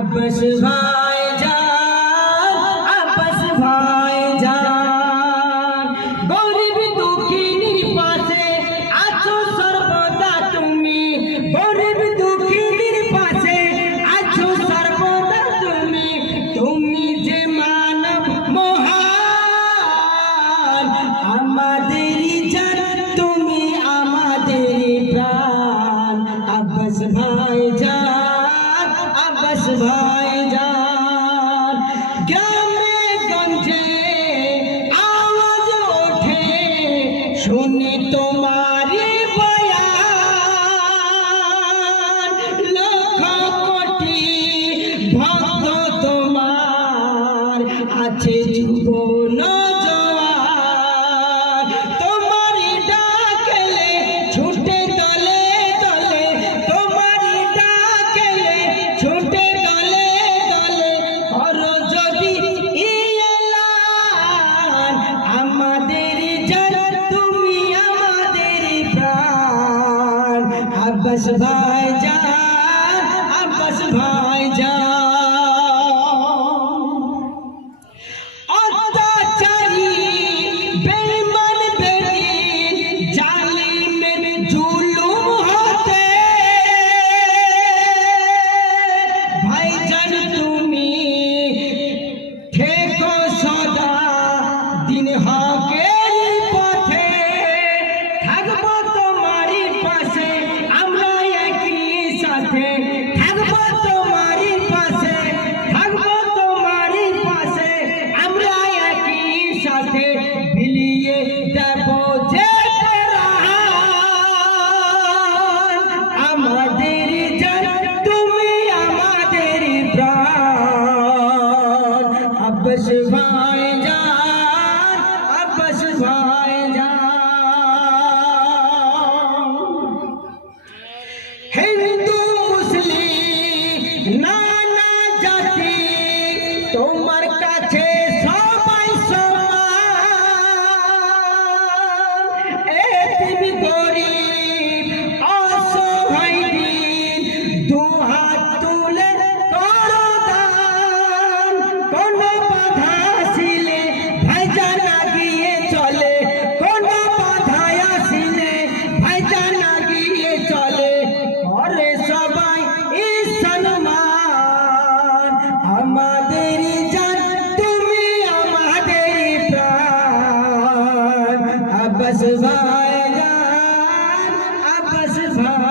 আপস ভাই ভাই যান আওয়াজ ওঠে তোমারি আছে যুবন আব্বাস ভাই যান আব্বাস ভাই অত্যাচারী, বেঈমান বেদি জালিমের জুলুম হতে। ভাই ভাইজান তুমি থেকো সদা, দিন হকের ভাই যান আব্বাস ভাই যান হিন্দু মুসলিম নানা জাতি তোমার কাছে sir.